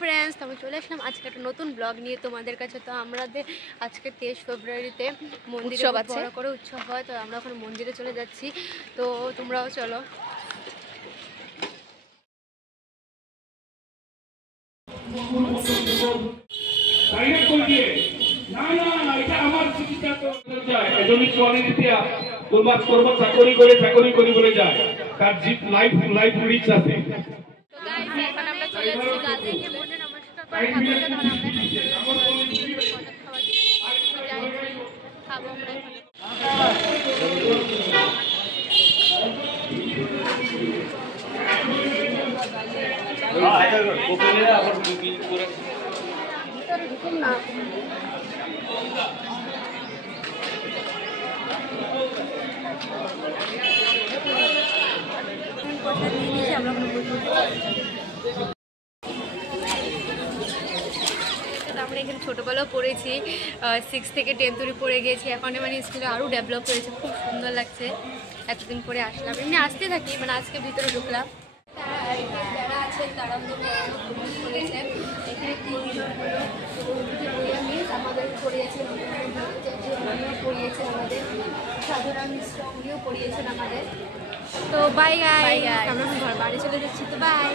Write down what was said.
Friends, আমি চলে আসলাম আজকে একটা নতুন ব্লগ নিয়ে তোমাদের কাছে। তো আমাদের আজকে 23 ফেব্রুয়ারিতে মন্দিরে বড় করে উৎসব হয়, তো আমরা এখন মন্দিরে চলে যাচ্ছি। তো তোমরাও চলো। চাকরি করে বলে যায় তার জিপ লাইফ রিচ আছে। আমরা চলে যাচ্ছি গাজীকে মনে নমস্কার করে ঠাকুরকে, তাহলে আমরা এখন চলে যাচ্ছি খাবো আমরা এখানে। আমরা এখানে ছোটোবেলাও পড়েছি, 6 থেকে 10 অবধি পড়ে গিয়েছি। এখন মানে স্কুলে আরও ডেভেলপ হয়েছে, খুব সুন্দর লাগছে। এতদিন পরে আসলাম, এমনি আসতে থাকি, মানে আজকে ভিতরে ঢুকলাম। যারা আছেন তারা করেছে এখানে আমাদের পড়িয়েছেন, পড়িয়েছেন আমাদের সাধারণ মিশ্র, উনিও পড়িয়েছেন আমাদের। তো বাই গাইস, আমরা ঘর বাড়ি চলে যাচ্ছি। তো বাই।